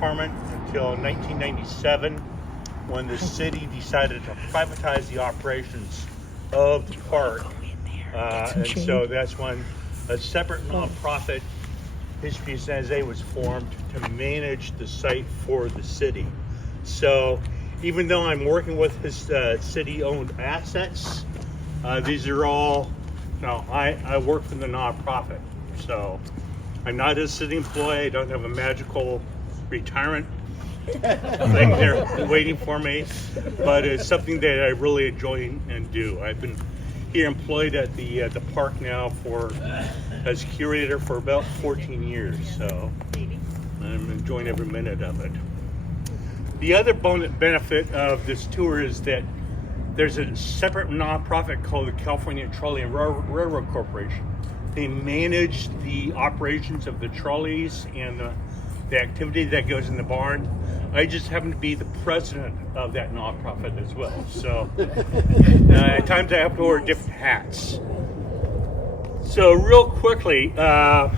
department until 1997, when the city decided to privatize the operations of the park. And so that's when a separate nonprofit, History of San Jose, was formed to manage the site for the city. So even though I'm working with his city-owned assets, these are all, no, I work for the nonprofit. So I'm not a city employee. I don't have a magical retirement thing there waiting for me, but it's something that I really enjoy and do. I've been here employed at the park now as curator for about 14 years, so I'm enjoying every minute of it. The other benefit of this tour is that there's a separate nonprofit called the California Trolley and Railroad Corporation. They manage the operations of the trolleys and the activity that goes in the barn. I just happen to be the president of that nonprofit as well. So at times I have to wear different hats. So real quickly, has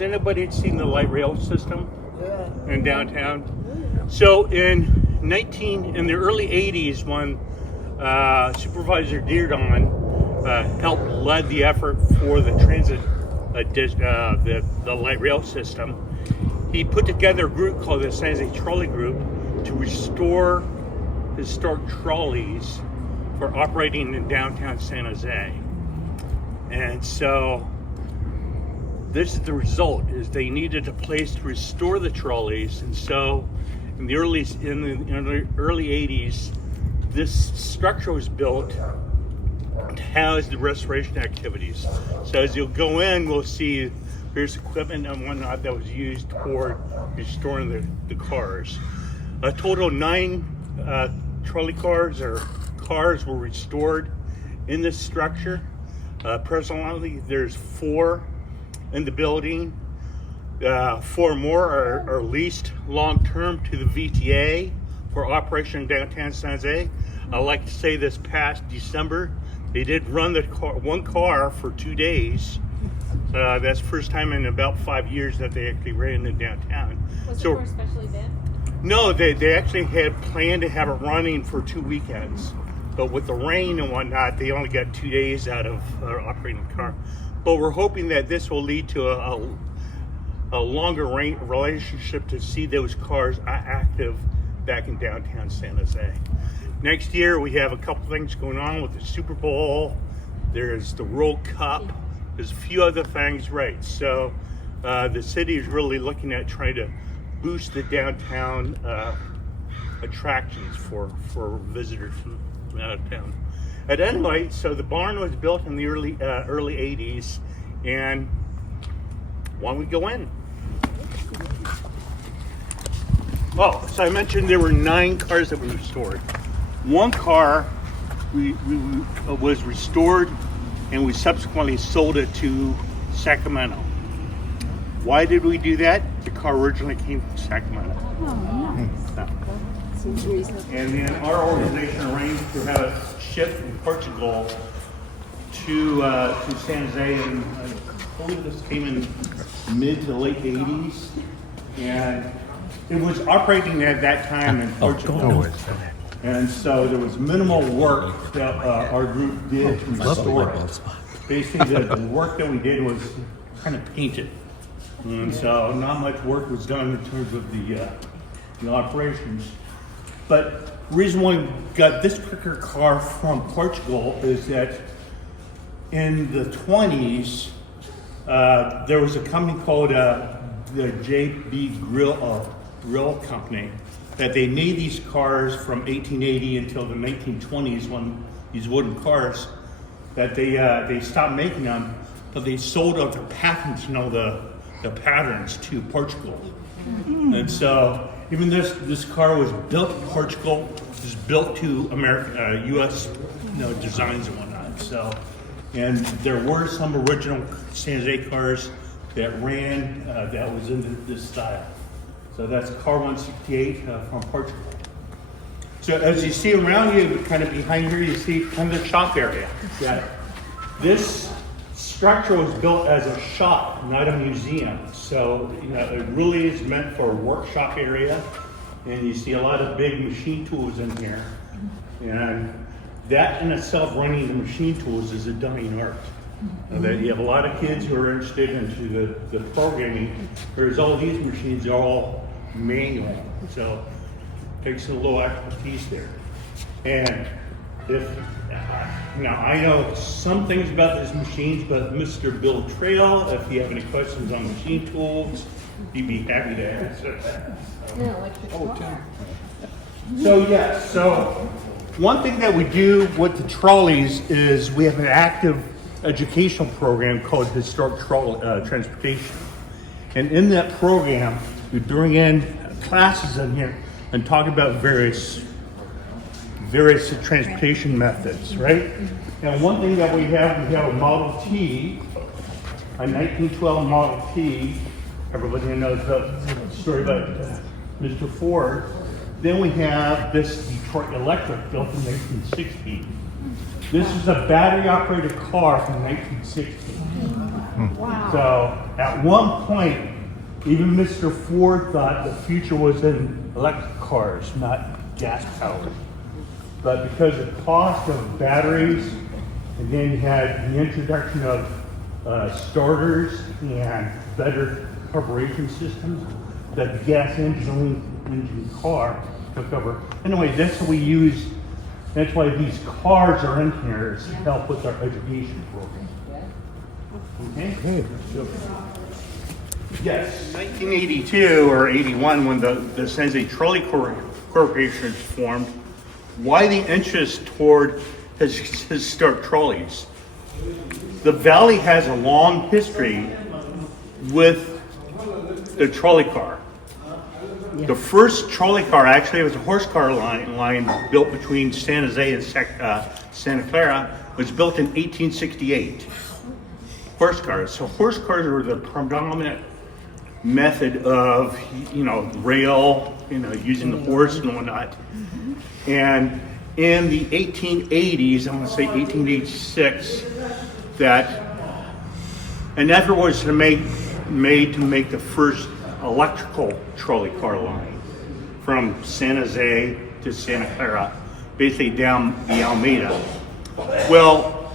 anybody seen the light rail system in downtown? So in the early 80s, when Supervisor Deardon helped lead the effort for the transit, the light rail system, he put together a group called the San Jose Trolley Group to restore historic trolleys for operating in downtown San Jose. And so this is the result, is they needed a place to restore the trolleys. And so in the early 80s, this structure was built to house the restoration activities. So as you'll go in, we'll see there's equipment and whatnot that was used for restoring the cars. A total of 9 trolley cars or cars were restored in this structure. Presently, there's 4 in the building. 4 more are leased long-term to the VTA for operation in downtown San Jose. I like to say this past December, they did run one car for 2 days. That's the first time in about 5 years that they actually ran in downtown. Was it for a special event? No, they actually had planned to have it running for 2 weekends. But with the rain and whatnot, they only got 2 days out of operating the car. But we're hoping that this will lead to a longer relationship to see those cars active back in downtown San Jose. Next year, we have a couple things going on with the Super Bowl. There's the World Cup. There's a few other things, right? So the city is really looking at trying to boost the downtown attractions for visitors from out of town. At any rate, so the barn was built in the early 80s, and why don't we go in? Oh, so I mentioned there were 9 cars that were restored. 1 car was restored, and we subsequently sold it to Sacramento. Why did we do that? The car originally came from Sacramento. Oh, nice. And then our organization arranged to have it shipped from Portugal to San Jose, and I believe this came in mid to late 80s. And it was operating at that time in Portugal. And so there was minimal work that our group did to restore it. Basically, the work that we did was kind of painted. And so not much work was done in terms of the operations. But the reason why we got this particular car from Portugal is that in the 20s, there was a company called the JB Grill Company, that they made these cars from 1880 until the 1920s, when these wooden cars, that they stopped making them, but they sold out their patents, the patterns to Portugal. And so even this car was built in Portugal, was built to American, U.S. designs and whatnot. So, and there were some original San Jose cars that ran that was in this style. So that's car 168 from Portugal. So as you see around you, kind of behind here, you see kind of the shop area. Yeah. This structure was built as a shop, not a museum. So, it really is meant for a workshop area. And you see a lot of big machine tools in here. And that in itself, running the machine tools, is a dying art. That you have a lot of kids who are interested into the programming, whereas all these machines are all manual. So it takes a little expertise there. And now I know some things about these machines, but Mr. Bill Trail, if you have any questions on machine tools, he'd be happy to answer. So one thing that we do with the trolleys is we have an active educational program called Historic Transportation. And in that program, we bring in classes in here and talk about various transportation methods, right? And one thing that we have a Model T, a 1912 Model T. Everybody knows the story about Mr. Ford. Then we have this Detroit Electric built in 1960. This is a battery-operated car from 1960. Wow. So at one point, even Mr. Ford thought the future was in electric cars, not gas-powered. But because of the cost of batteries, and then you had the introduction of starters and better carburation systems, that the gas engine car took over. Anyway, that's what we use. That's why these cars are in here, is to help with our education program. Okay? Yes, 1982 or 81, when the San Jose Trolley Corporation is formed, why the interest toward historic trolleys? The Valley has a long history with the trolley car. The first trolley car, actually, it was a horse car line built between San Jose and Santa Clara, was built in 1868. Horse cars. So horse cars were the predominant method of, rail, using the horse and whatnot. And in the 1880s, I want to say 1886, that an effort was made to make the first electrical trolley car line from San Jose to Santa Clara, basically down the Alameda. Well,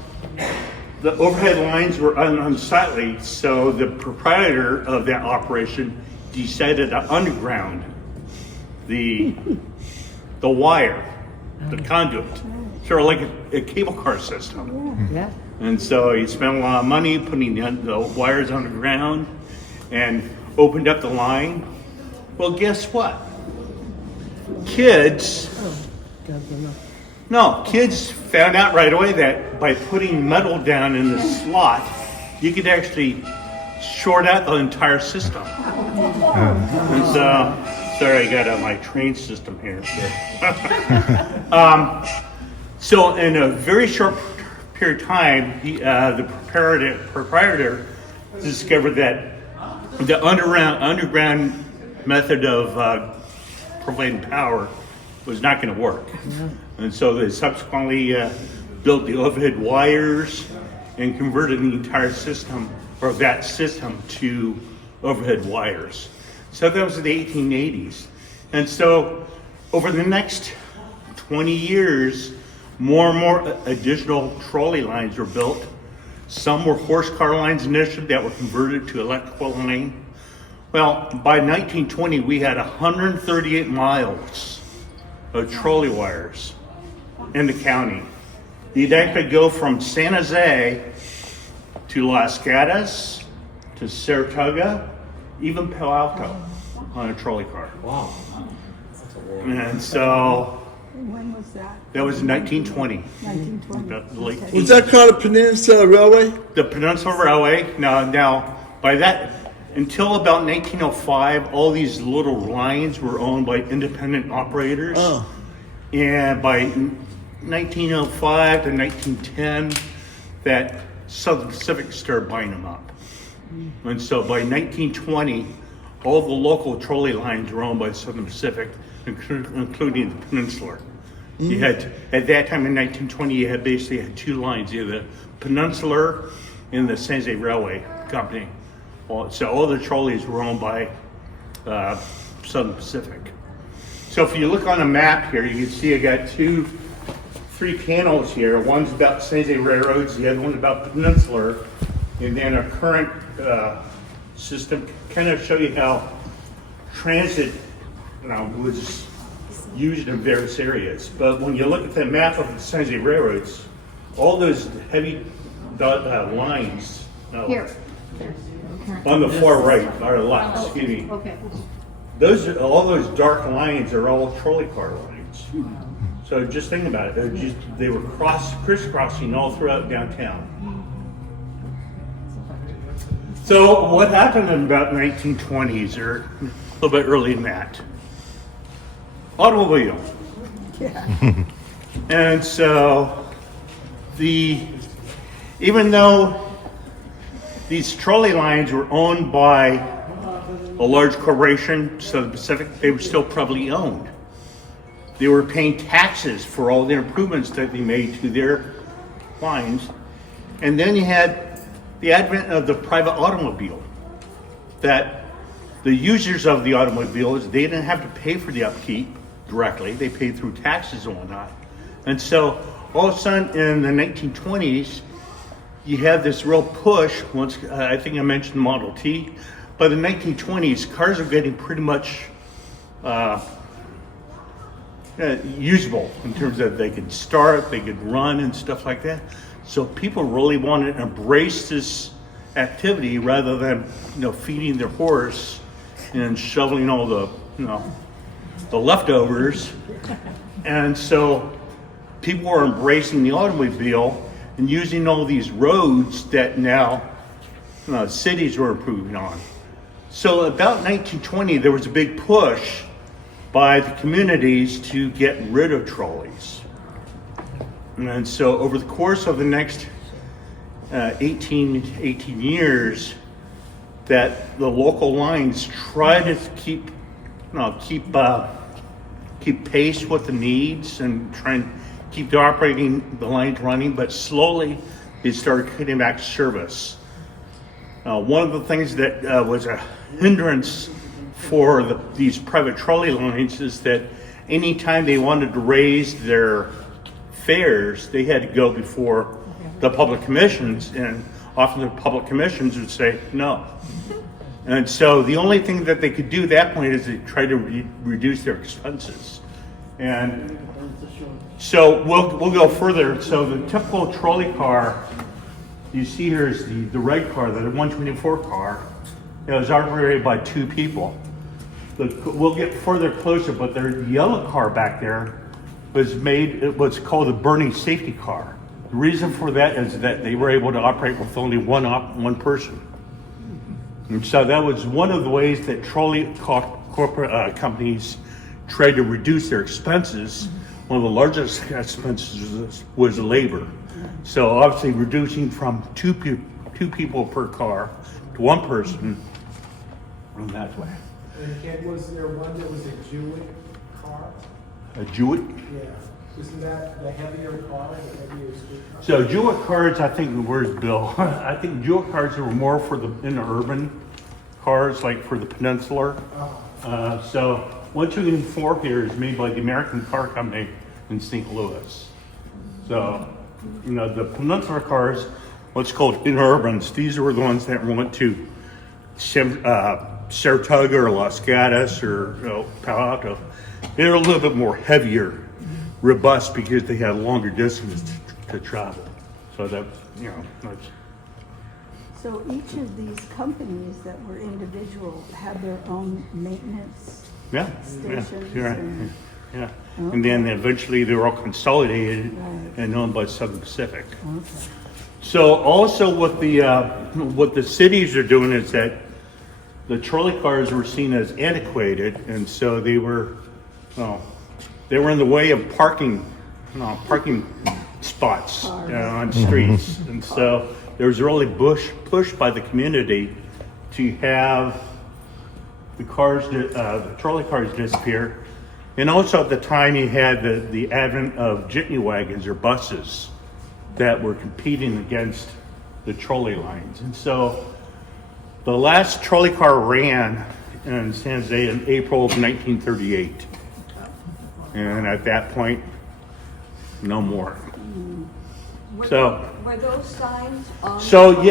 the overhead lines were unsightly, so the proprietor of that operation decided to underground the wire, the conduit, sort of like a cable car system. Yeah. And so he spent a lot of money putting the wires underground and opened up the line. Well, guess what? Kids found out right away that by putting metal down in the slot, you could actually short out the entire system. And so, sorry, I got my train system here. So in a very short period of time, the proprietor discovered that the underground method of providing power was not going to work. And so they subsequently built the overhead wires and converted the entire system, or that system, to overhead wires. So that was in the 1880s. And so over the next 20 years, more and more additional trolley lines were built. Some were horse car lines initially that were converted to electrical line. Well, by 1920, we had 138 miles of trolley wires in the county. You'd actually go from San Jose to Las Gatas, to Saratoga, even Palo Alto on a trolley car. Wow. And so When was that? that was 1920. 1920. The late Was that called a Peninsula Railway? The Peninsula Railway. Now, by that, until about 1905, all these little lines were owned by independent operators. Oh. And by 1905 to 1910, that Southern Pacific started buying them up. And so by 1920, all the local trolley lines were owned by Southern Pacific, including the Peninsula. You had, at that time in 1920, you had basically two lines. You had the Peninsular in the San Jose Railway Company. Well, so all the trolleys were owned by Southern Pacific. So if you look on a map here, you can see I got three panels here. One's about San Jose Railroads, the other one about Peninsular, and then our current system. Kind of show you how transit was used in various areas. But when you look at the map of the San Jose Railroads, all those heavy lines Here. on the far right, or left, excuse me. Okay. All those dark lines are all trolley car lines. So just think about it. They were crisscrossing all throughout downtown. So what happened in about 1920s or a little bit early than that? Automobile. Yeah. And so even though these trolley lines were owned by a large corporation, Southern Pacific, they were still probably owned. They were paying taxes for all the improvements that they made to their lines. And then you had the advent of the private automobile, that the users of the automobiles, they didn't have to pay for the upkeep directly. They paid through taxes and whatnot. And so all of a sudden in the 1920s, you had this real push. Once I think I mentioned Model T. By the 1920s, cars are getting pretty much usable in terms of they could start, they could run and stuff like that. So people really wanted to embrace this activity rather than feeding their horse and shoveling all the the leftovers. And so people were embracing the automobile and using all these roads that now cities were improving on. So about 1920, there was a big push by the communities to get rid of trolleys. And so over the course of the next 18 years, that the local lines try to keep pace with the needs and try and keep the lines running, but slowly they started cutting back service. One of the things that was a hindrance for these private trolley lines is that anytime they wanted to raise their fares, they had to go before the public commissions, and often the public commissions would say no. And so the only thing that they could do at that point is to try to reduce their expenses. And so we'll go further. So the typical trolley car you see here is the red car, the 124 car. It was operated by two people. We'll get further closer, but the yellow car back there was what's called a burning safety car. The reason for that is that they were able to operate with only one person. And so that was one of the ways that trolley corporate companies tried to reduce their expenses. One of the largest expenses was labor. So obviously reducing from two people per car to one person in that way. And Ken, was there one that was a Jewett car? A Jewett? Yeah. Isn't that the heavier car, the heavier street car? So Jewett cars, I think, where's Bill? I think Jewett cars were more for the interurban cars, like for the Peninsular. So 124 here is made by the American Car Company in St. Louis. So, the Peninsular cars, what's called interurbans, these were the ones that went to Saratoga or Los Gatos or Palo Alto. They're a little bit more heavier, robust, because they had longer distance to travel. So that's. So each of these companies that were individual had their own maintenance stations. You're right. and- Yeah. Okay. And then eventually they were all consolidated Right. and owned by Southern Pacific. Okay. So also what the cities are doing is that the trolley cars were seen as antiquated, and so they were in the way of parking spots on streets. And so there was really push by the community to have the trolley cars disappear. And also at the time you had the advent of jitney wagons or buses that were competing against the trolley lines. And so the last trolley car ran in San Jose in April of 1938. And at that point, no more. So Were those signs on? So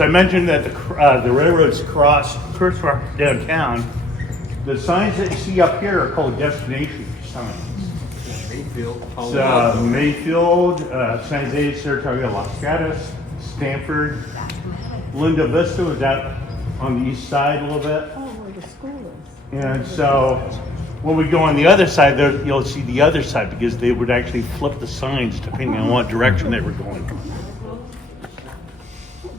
I mentioned that the railroads cross downtown. The signs that you see up here are called destination signs. Mayfield. So Mayfield, San Jose, Saratoga, Los Gatos, Stanford, Linda Vista was out on the east side a little bit. Oh, where the school is. And so when we go on the other side, there you'll see the other side because they would actually flip the signs depending on what direction they were going.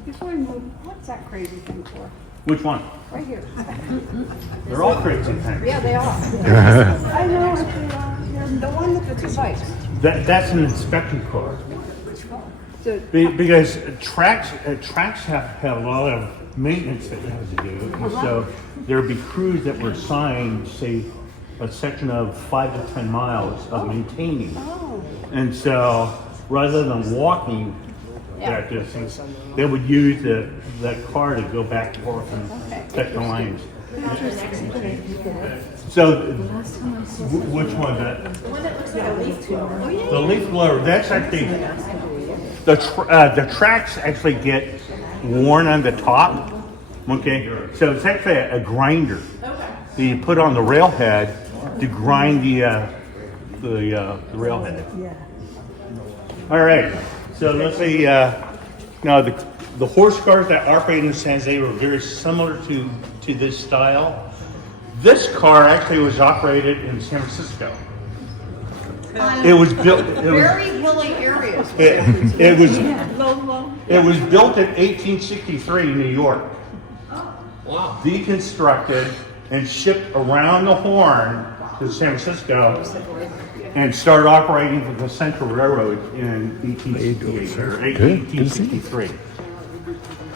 Before we move, what's that crazy thing for? Which one? Right here. They're all crazy things. Yeah, they are. I know, the one with the two bikes. That's an inspection car. So, Because tracks have a lot of maintenance that you have to do. And so there would be crews that were assigned, say, a section of 5 to 10 miles of maintaining. And so rather than walking that distance, they would use that car to go back and forth and check the lines. So, which one? The leaf blower. That's actually the tracks actually get worn on the top. Okay, so it's actually a grinder that you put on the railhead to grind the railhead. yeah. All right, so let's say now the horse cars that operated in San Jose were very similar to this style. This car actually was operated in San Francisco. It was built. Very hilly areas. It was built in 1863 in New York. Wow. Deconstructed and shipped around the Horn to San Francisco and started operating for the Central Railroad in 1868 or 1863.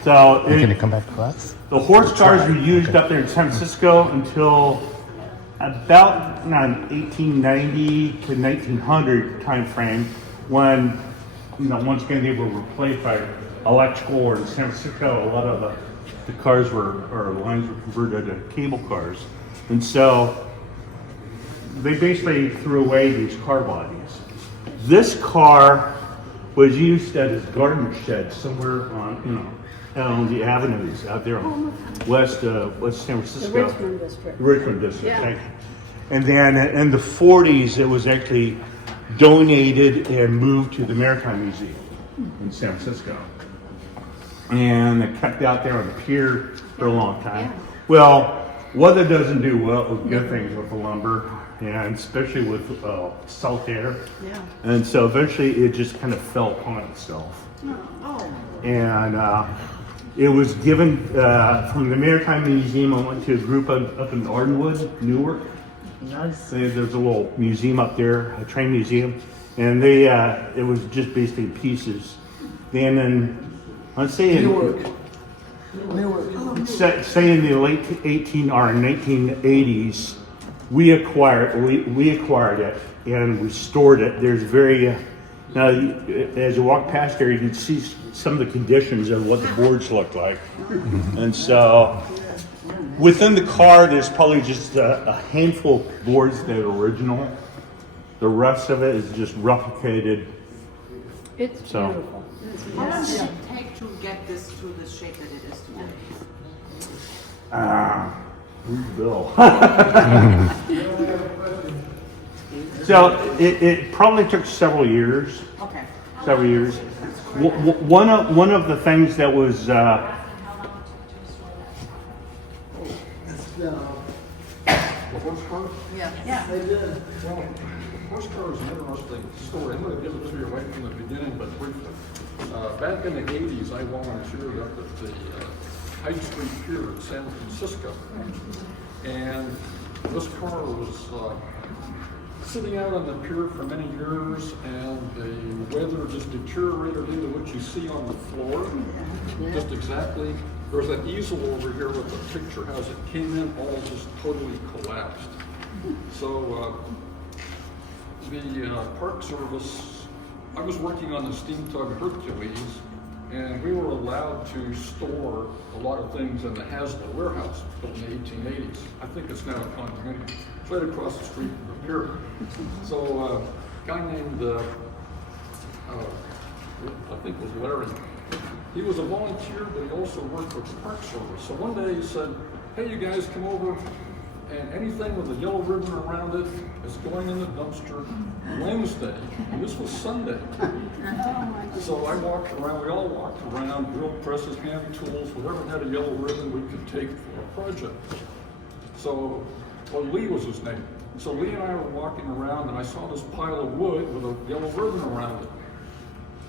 So Can you come back to class? the horse cars were used up there in San Francisco until about 1890 to 1900 time frame, when once again they were replaced by electrical, or in San Francisco a lot of the cars or lines were converted to cable cars, and so they basically threw away these car bodies. This car was used as a garden shed somewhere on the avenues out there on west San Francisco. The Richmond district. Richmond district. Thank you. And then in the 40s, it was actually donated and moved to the Maritime Museum in San Francisco. And it kept out there on the pier for a long time. Well, weather doesn't do well with good things with the lumber, and especially with salt air. Yeah. And so eventually it just kind of fell upon itself. And it was given from the Maritime Museum. I went to a group up in Ardenwood, Newark. Nice. There's a little museum up there, a train museum, and it was just basically in pieces. Then in, let's say in say in the late 1980s, we acquired it and restored it. There's now as you walk past there, you can see some of the conditions of what the boards look like, and so. Within the car, there's probably just a handful of boards that are original. The rest of it is just replicated. It's beautiful. How long did it take to get this to the shape that it is today? Bill. So it probably took several years. Okay. Several years. One of the things that was The horse car? Yeah. They did. Well, horse car is an interesting story. I'm going to give it to you right from the beginning, but briefly. Back in the 80s, I volunteered up at the Hyde Street Pier in San Francisco. And this car was sitting out on the pier for many years, and the weather just deteriorated into what you see on the floor. Just exactly. There's an easel over here with a picture as it came in, all just totally collapsed. So the Park Service I was working on the steam tug Hercules, and we were allowed to store a lot of things in the Hazlitt warehouse built in the 1880s. I think it's now a condominium. It's right across the street from the pier. So a guy named, I think it was Larry, he was a volunteer, but he also worked with the Park Service. So one day he said, hey, you guys come over, and anything with a yellow ribbon around it is going in the dumpster Wednesday, and this was Sunday. So I walked around, we all walked around, drill presses, hand tools, whatever had a yellow ribbon we could take for a project. So, well, Lee was his name. So Lee and I were walking around, and I saw this pile of wood with a yellow ribbon around it.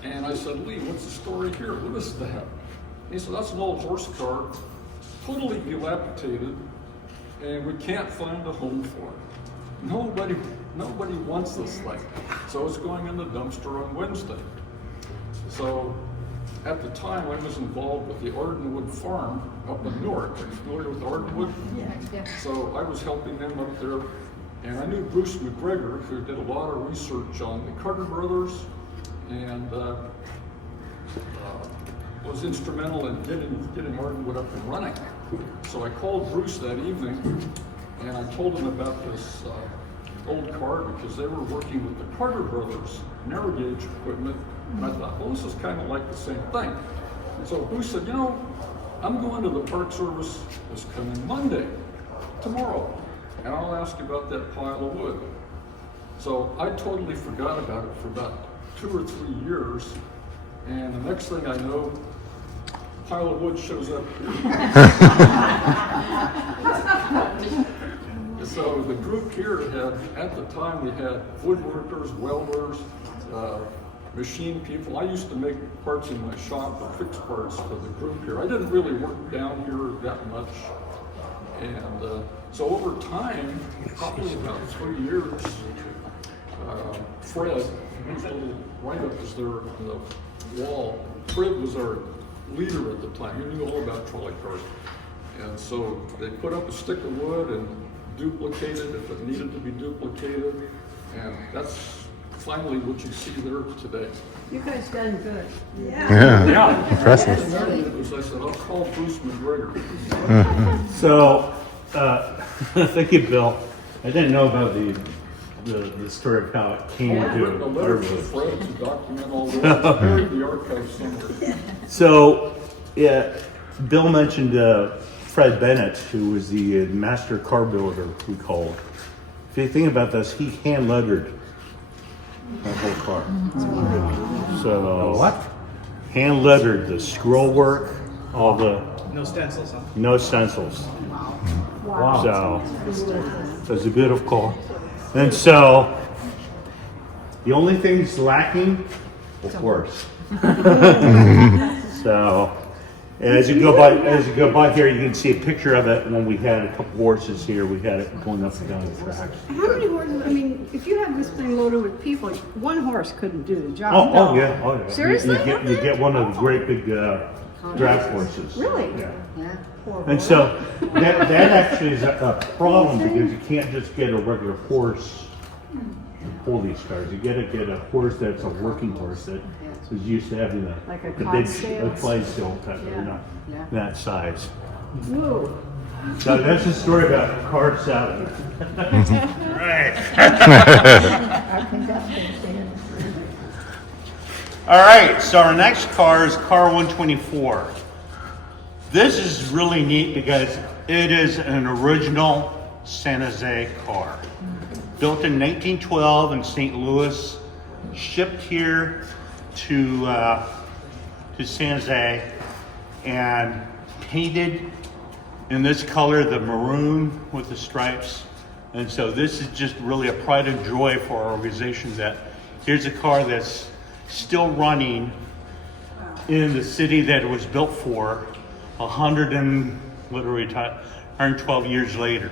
And I said, Lee, what's the story here? What is that? He said, that's an old horse car, totally dilapidated, and we can't find a home for it. Nobody wants this thing. So it's going in the dumpster on Wednesday. So at the time, I was involved with the Ardenwood Farm up in Newark. Are you familiar with Ardenwood? Yeah. So I was helping them up there, and I knew Bruce McGregor, who did a lot of research on the Carter brothers, and was instrumental in getting Ardenwood up and running. So I called Bruce that evening, and I told him about this old car because they were working with the Carter brothers narrow gauge equipment, and I thought, well, this is kind of like the same thing. So Bruce said, you know, I'm going to the Park Service this coming Monday, tomorrow, and I'll ask you about that pile of wood. So I totally forgot about it for about 2 or 3 years, and the next thing I know, a pile of wood shows up. So the group here had, at the time, we had woodworkers, welders, machine people. I used to make parts in my shop, or fix parts for the group here. I didn't really work down here that much. And so over time, probably about 3 years, Fred, his little write-up was there on the wall. Fred was our leader at the time. He knew all about trolley cars. And so they put up a stick of wood and duplicated if it needed to be duplicated. And that's finally what you see there today. You guys done good. Yeah. Impressive. As I said, I'll call Bruce McGregor. So, thank you, Bill. I didn't know about the story of how it came I've written a letter to to. Fred to document all this. It's buried in the archives somewhere. So, yeah, Bill mentioned Fred Bennett, who was the master car builder, we called. If you think about this, he hand lettered that whole car. So What? hand lettered the scroll work, all the No stencils, huh? no stencils. Wow. So it was a beautiful car. And so the only thing that's lacking, of course. So as you go by here, you can see a picture of it when we had a couple horses here. We had it going up and down the tracks. How many horses? I mean, if you have this thing loaded with people, one horse couldn't do the job. Oh yeah. Seriously? You get one of the great big drag horses. Really? Yeah. Yeah. And so that actually is a problem because you can't just get a regular horse to pull these cars. You gotta get a horse that's a working horse that is used to having Like a the big Clydesdale? Clydesdale type, Yeah. or not Yeah. that size. Whoa. So that's the story about car salad. Right. All right, so our next car is car 124. This is really neat because it is an original San Jose car. Built in 1912 in St. Louis, shipped here to San Jose, and painted in this color, the maroon with the stripes. And so this is just really a pride and joy for our organization that here's a car that's still running in the city that it was built for 112 years later.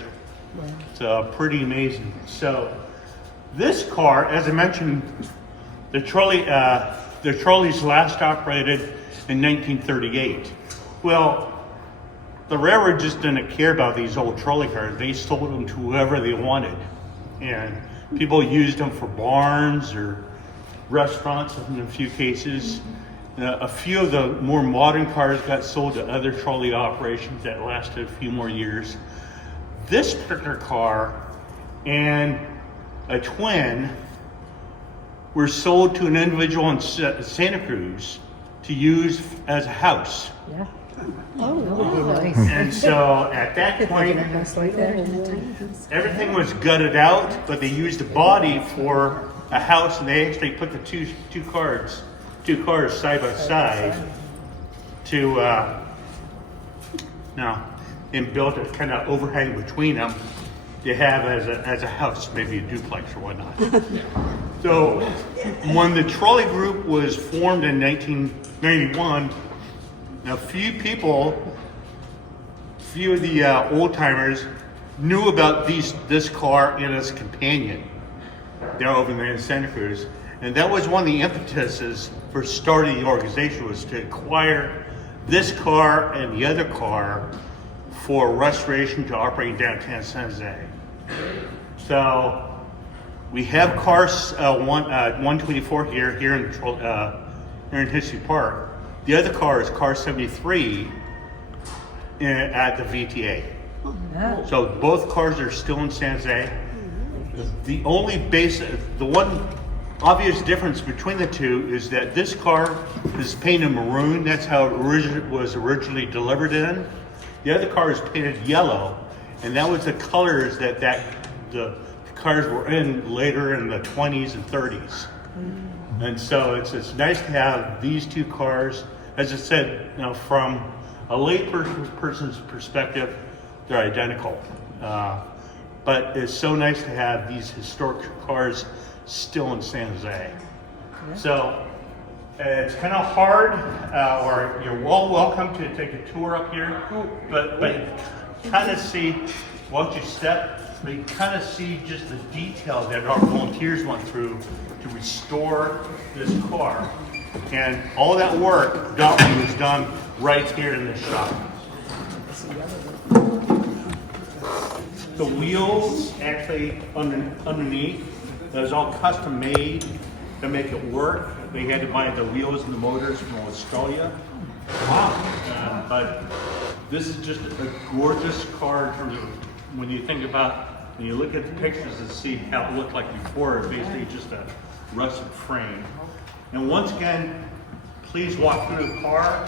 So pretty amazing. So this car, as I mentioned, the trolley's last operated in 1938. Well, the railroad just didn't care about these old trolley cars. They sold them to whoever they wanted. And people used them for barns or restaurants in a few cases. A few of the more modern cars got sold to other trolley operations that lasted a few more years. This particular car and a twin were sold to an individual in Santa Cruz to use as a house. Yeah. Oh, that would be nice. And so at that point, everything was gutted out, but they used the body for a house, and they actually put the two cars side by side to and built a kind of overhang between them to have as a house, maybe a duplex or whatnot. So when the trolley group was formed in 1991, a few of the old timers knew about this car and its companion. They're over there in Santa Cruz. And that was one of the impetuses for starting the organization, was to acquire this car and the other car for restoration to operate in downtown San Jose. So we have cars 124 here in History Park. The other car is car 73 at the VTA. So both cars are still in San Jose. The one obvious difference between the two is that this car is painted maroon. That's how it was originally delivered in. The other car is painted yellow, and that was the colors that the cars were in later in the 20s and 30s. And so it's nice to have these two cars. As I said, from a lay person's perspective, they're identical. But it's so nice to have these historic cars still in San Jose. So it's kind of hard, or you're welcome to take a tour up here, but kind of see, once you step, but you kind of see just the detail that our volunteers went through to restore this car. And all that work was done right here in this shop. The wheels actually underneath, that was all custom made to make it work. They had to buy the wheels and the motors from Australia. Wow. But this is just a gorgeous car in terms of when you look at the pictures and see how it looked like before, it's basically just a rusted frame. And once again, please walk through the car.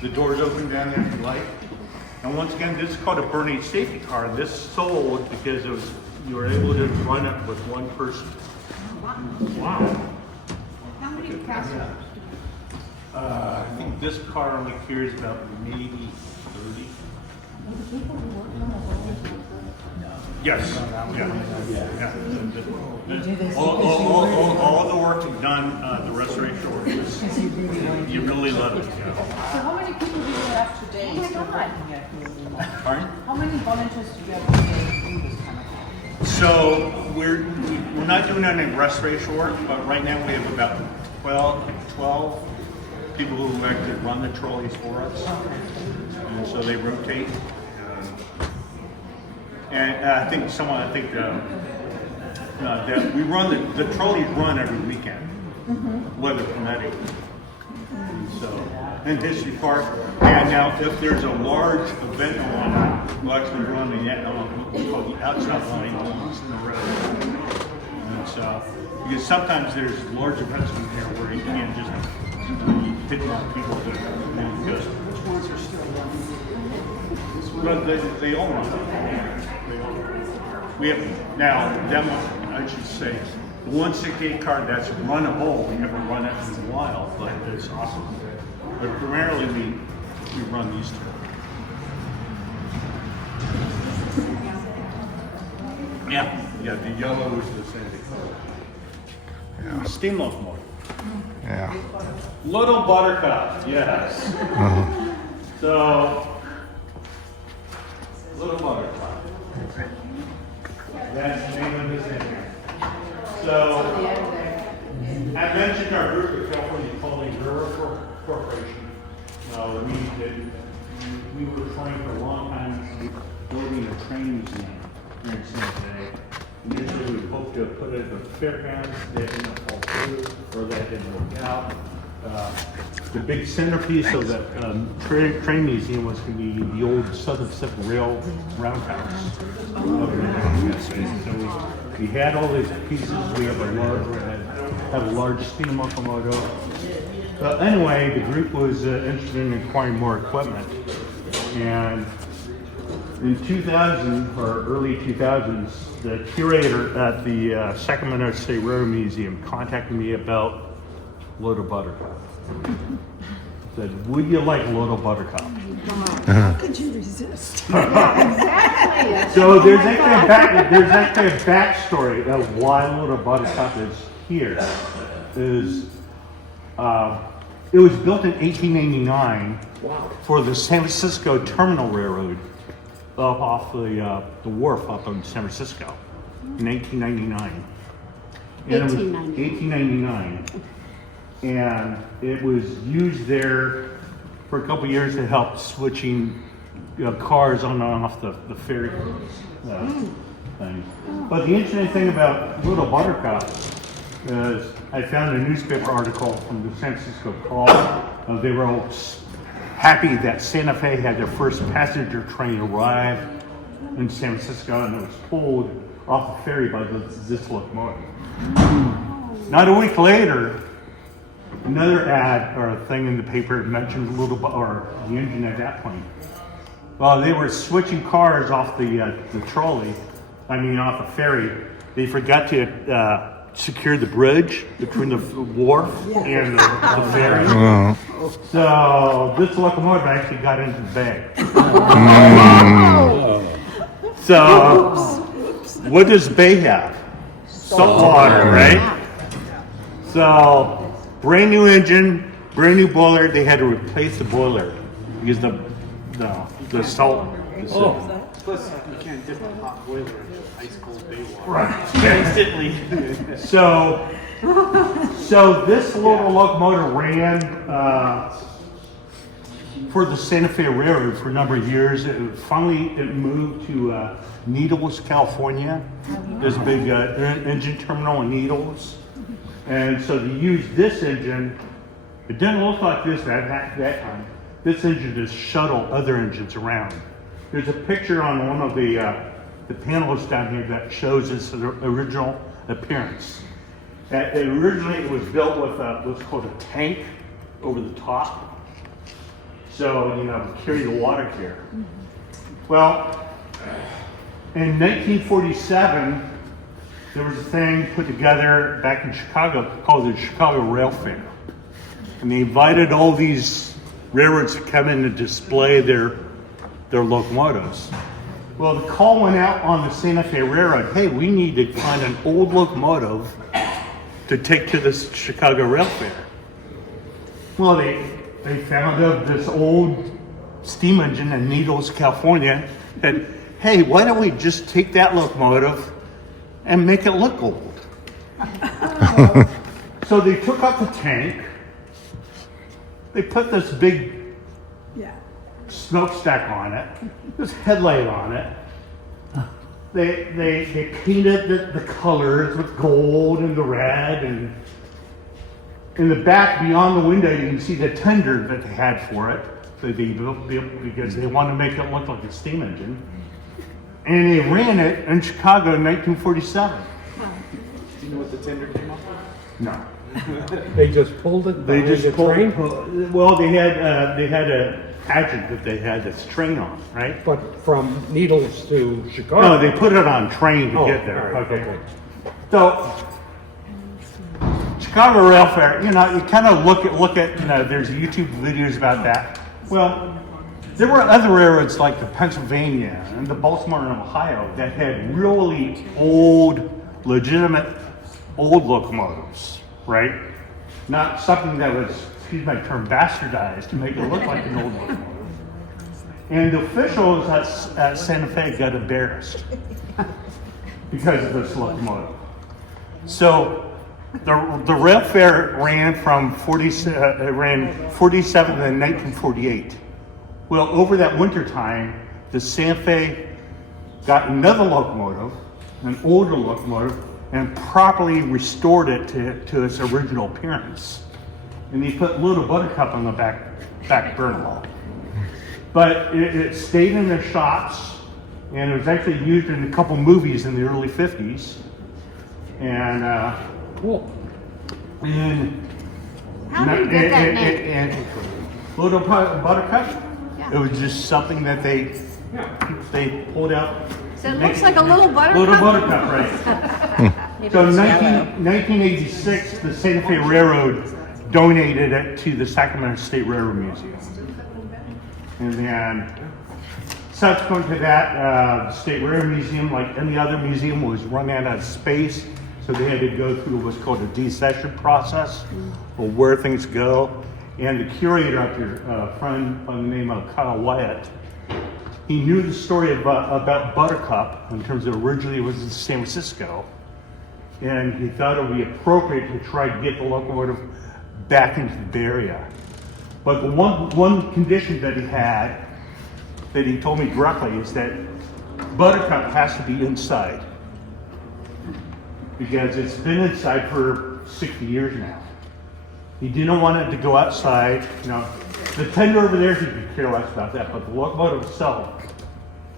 The doors open down there if you like. And once again, this is called a burning safety car. This sold because you were able to run it with one person. Wow. How many passengers? I think this car only carries about maybe 30. Yes. Yeah. All the work you've done, the restoration work, you really love it. So how many people do you have today? Pardon? How many volunteers do you have today do this kind of thing? So we're not doing any restoration work, but right now we have about 12 people who actually run the trolleys for us. And so they rotate. And I think that we run the trolleys run every weekend, weather permitting. So in History Park, and now if there's a large event on, we'll actually run the outside line along the road. And so because sometimes there's large events in there where you can't just hit people that are but they all run. We have now demo. I should say the 168 car that's runnable. We haven't run it in a while, but it's awesome. But primarily we run these two. Yeah, the yellow is the same. Yeah. Steam locomotive. Yeah. Little Buttercup, yes. So, Little Buttercup. That's the name of this engine. So, I mentioned our group of California Trolley Railroad Corporation. We were trying for a long time building a train museum here in San Jose. Usually we hope to put it in the fairgrounds, that didn't fall through, or that didn't work out. The big centerpiece of the train museum was going to be the old Southern Pacific Rail roundhouse. So we had all these pieces. We have a large steam locomotive. Anyway, the group was interested in acquiring more equipment, and in 2000 or early 2000s, the curator at the Sacramento State Railroad Museum contacted me about Loto Buttercup. Said, would you like Loto Buttercup? How could you resist? Exactly. So there's actually a backstory of why Loto Buttercup is here. It was built in 1889 for the San Francisco Terminal Railroad off the wharf up in San Francisco in 1899. And it was 1899. And it was used there for a couple of years to help switching cars on and off the ferry thing. But the interesting thing about Little Buttercup is I found a newspaper article from the San Francisco Call. They were all happy that Santa Fe had their first passenger train arrive in San Francisco, and it was pulled off the ferry by this locomotive. Not a week later, another ad or a thing in the paper mentioned the engine at that point. Well, they were switching cars off the trolley, off the ferry. They forgot to secure the bridge between the wharf and the ferry. So this locomotive actually got into the bay. So what does the bay have? Salt water, right? So brand new engine, brand new boiler. They had to replace the boiler because the salt. Plus, you can't dip a hot boiler in ice cold bay water. Right. Instantly. So this little locomotive ran for the Santa Fe Railroad for a number of years. It moved to Needles, California. There's a big engine terminal in Needles. And so they used this engine. It didn't look like this at that time. This engine just shuttled other engines around. There's a picture on one of the panels down here that shows its original appearance. Originally, it was built with what's called a tank over the top. So, carry the water here. Well, in 1947, there was a thing put together back in Chicago called the Chicago Rail Fair. And they invited all these railroads to come in and display their locomotives. Well, the call went out on the Santa Fe Railroad, hey, we need to find an old locomotive to take to this Chicago Rail Fair. Well, they found this old steam engine in Needles, California, and hey, why don't we just take that locomotive and make it look old? So they took out the tank, they put this big smokestack on it, this headlight on it. They painted the colors with gold and the red, and in the back beyond the window you can see the tender that they had for it. So they built because they wanted to make it look like a steam engine. And they ran it in Chicago in 1947. Do you know what the tender came up with? No. They just pulled it. They just the pulled. train. Well, they had a pageant that they had this train on, right? But from Needles to Chicago. No, they put it on train to Oh, get there. all right, Okay. So Chicago Rail Fair, you kind of look at there's YouTube videos about that. Well, there were other railroads like the Pennsylvania and the Baltimore and Ohio that had really old, legitimate old locomotives, right? Not something that was, excuse my term, bastardized to make it look like an old locomotive. And the officials at Santa Fe got embarrassed because of this locomotive. So the rail fair ran from 47 to 1948. Well, over that winter time, the Santa Fe got another locomotive, an older locomotive, and properly restored it to its original appearance. And he put Little Buttercup on the back burner. But it stayed in their shops, and it was actually used in a couple movies in the early 50s. And Cool. and How did you get that name? and Little Buttercup, it was just something that they pulled out. So it looks like a little buttercup? Little Buttercup, right. So in 1986, the Santa Fe Railroad donated it to the Sacramento State Railroad Museum. And then subsequent to that, the State Railroad Museum, like any other museum, was run out of space. So they had to go through what's called a decession process, or where things go. And the curator up here, a friend by the name of Kyle Wyatt, he knew the story about Buttercup in terms of originally it was in San Francisco. And he thought it would be appropriate to try to get the locomotive back into the Bay Area. But the one condition that he had, that he told me directly, is that Buttercup has to be inside. Because it's been inside for 60 years now. He didn't want it to go outside. You know, the tender over there, he could care less about that, but the locomotive itself,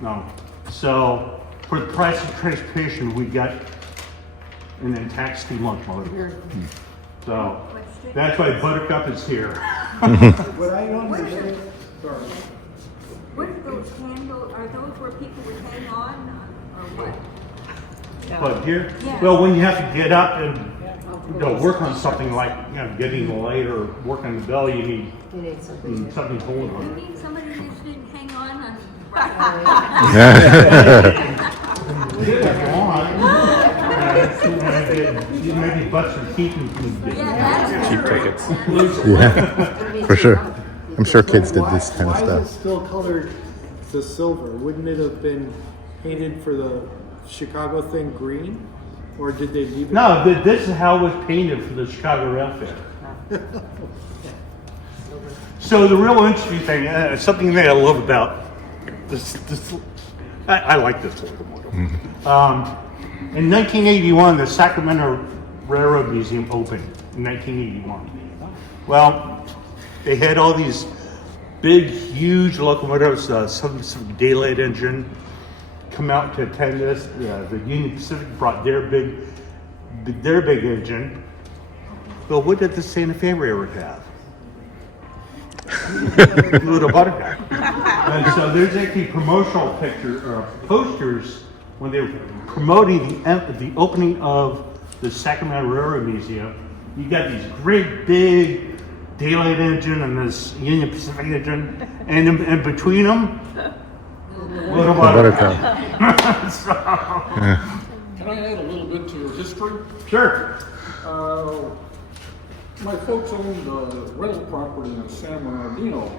no. So for the price of transportation, we got an intact steam locomotive. So that's why Buttercup is here. What I don't understand, What are those handles, are those where people would hang on, or what? But here, Yeah. well, when you have to get up and work on something like getting the light or work on the bell, you need something holding You on it. mean somebody just didn't hang on? Maybe butts or teeth and Cheap tickets. Yeah, for sure. I'm sure kids did this kind of why was it stuff. still colored the silver? Wouldn't it have been painted for the Chicago thing green? Or did they leave it? No, this is how it was painted for the Chicago Rail Fair. So the real interesting thing, something that I love about this I like this locomotive. In 1981, the Sacramento Railroad Museum opened in 1981. Well, they had all these big, huge locomotives, some daylight engine, come out to attend this. The Union Pacific brought their big engine. Well, what did the Santa Fe Railroad have? Little Buttercup. And so there's actually promotional posters when they were promoting the opening of the Sacramento Railroad Museum. You got these great big daylight engine and this Union Pacific engine, and in between them, Little Buttercup. So, Can I add a little bit to your history? sure. My folks owned rental property in San Bernardino,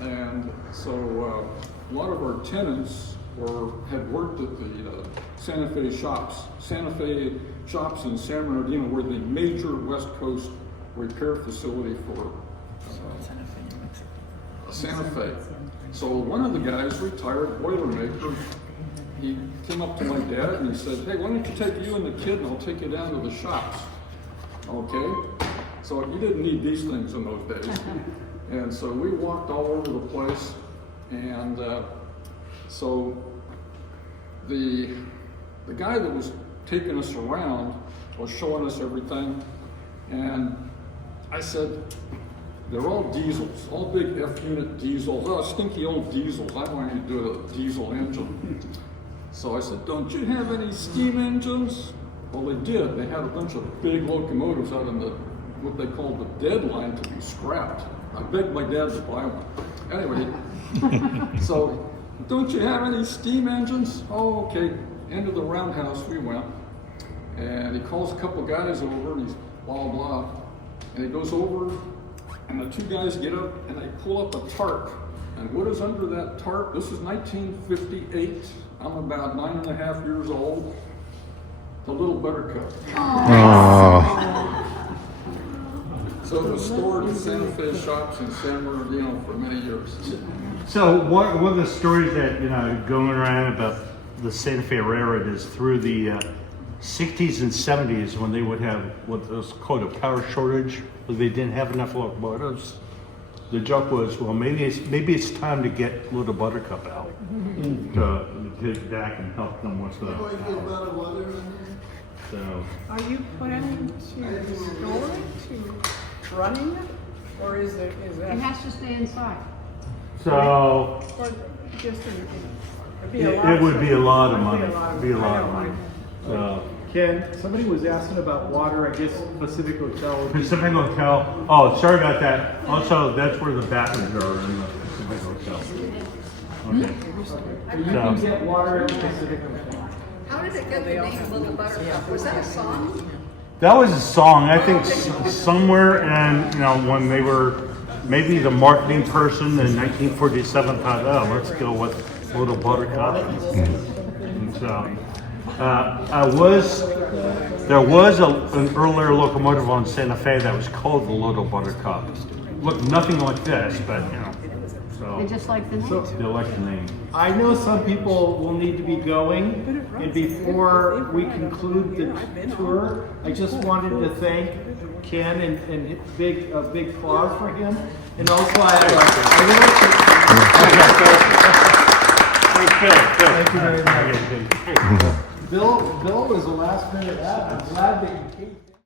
and so a lot of our tenants had worked at the Santa Fe shops. Santa Fe shops in San Bernardino were the major West Coast repair facility for Santa Fe. So one of the guys, retired Boilermaker, he came up to my dad and he said, "Hey, why don't you take you and the kid and I'll take you down to the shops." Okay? So you didn't need these things in those days. And so we walked all over the place, and so the guy that was taking us around was showing us everything, and I said, "They're all diesels, all big F-unit diesels, stinky old diesels. I want you to do a diesel engine." So I said, "Don't you have any steam engines?" Well, they did. They had a bunch of big locomotives out in what they called the deadline to be scrapped. I begged my dad to buy one. Anyway, so, "Don't you have any steam engines?" "Oh, okay." Into the roundhouse we went, and he calls a couple guys over, and he's blah, blah, and he goes over, and the two guys get up, and they pull up a tarp. And what is under that tarp? This is 1958. I'm about 9.5 years old. The Little Buttercup. Oh. So it was stored in Santa Fe shops in San Bernardino for many years. So one of the stories that going around about the Santa Fe Railroad is through the 60s and 70s when they would have what was called a power shortage, where they didn't have enough locomotives. The joke was, well, maybe it's time to get Little Buttercup out to get back and help them with the power. So, Are you planning to store it, to running it, or is It that? has to stay inside. so Or just it would be a lot of money. It'd be a lot of money. So, Ken, somebody was asking about water. I guess Pacific Hotel. would be- Pacific Hotel. Oh, sorry about that. Also, that's where the bathrooms are in the Pacific Hotel. Okay. You can get water at the Pacific Hotel. How did it get the name Little Buttercup? Was that a song? That was a song, I think, somewhere, and when they were maybe the marketing person in 1947 thought, oh, let's go with Little Buttercup. And so, there was an earlier locomotive on Santa Fe that was called the Little Buttercup. Looked nothing like this, but so They just like the name. they like the name. I know some people will need to be going, and before we conclude the tour, I just wanted to thank Ken and big applause for him. And also, Thank you very much. Bill was a last minute. I'm glad that you came.